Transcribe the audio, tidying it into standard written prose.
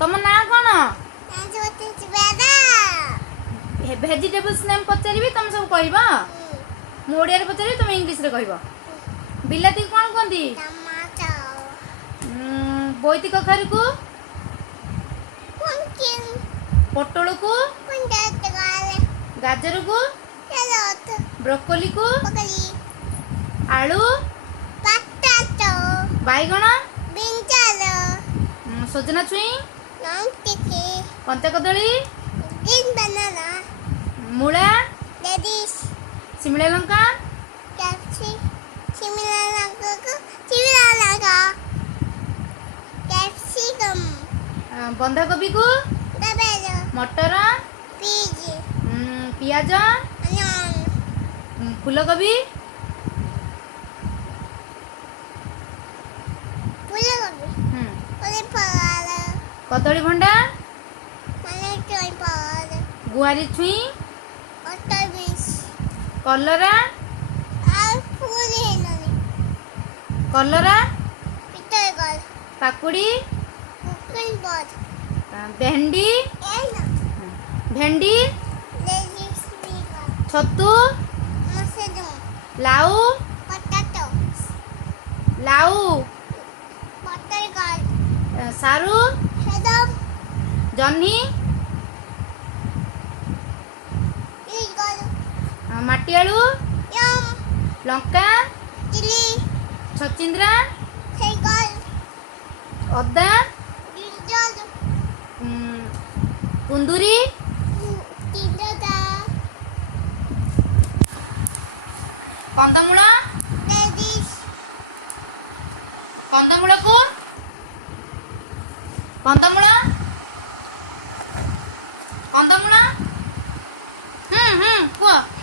तुम ना कौन भेजिटेबल्स नेम पचारि तुम सब कह मु ओडिया पचारि तुम इंग्लिश रे कह बिलाती कौन कहती बोईती कखारू को पोटल को गाजर को ब्रोकोली को आलू बैगण सजना छुई कंचा कदली मूला शिमला लंका बंधा कोबी को मटर पियाज फूल कोबी कदली भंडा गुआरी छुई कलरा कलरा काकुड़ी भेंडी भेंडी छतु लाउ लाउ सारू जह्नी माटी आलू लंका छचिंद्रा अदा कुंदूरी कंदमूल कंदमूल को कंदमूल कंदमूल कुह